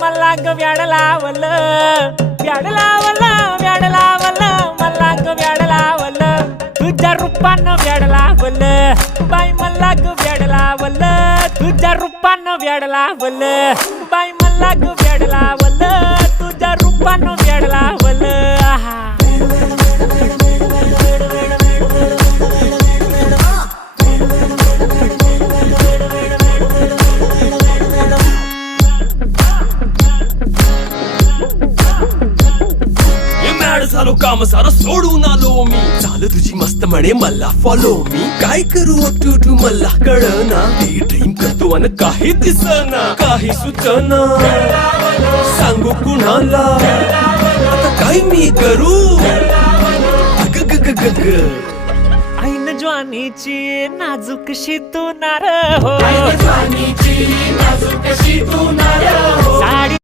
मला ग व्याड लावलं व्याड लावलं व्याड लावलं मला ग व्याड लावलं तुझ्या रूपानं व्याड लावलं बाई मला ग व्याड लावलं तुझ्या रूपानं व्याड लावलं बाई मला ग व्याड लावलं तुझ्या रूपानं व्याड लावलं आहा झालो काम सारा सोडून आलो मी झालं तुझी मस्त म्हणे मला फॉलो मी काय करू टू मला कळना ती ड्रीम करतो आणि काही दिसना काही सुचना सांगू कुणाला आता काय मी करू अग ग ग ग ग ऐन ज्वानीची नाजूक शितूनार हो साडी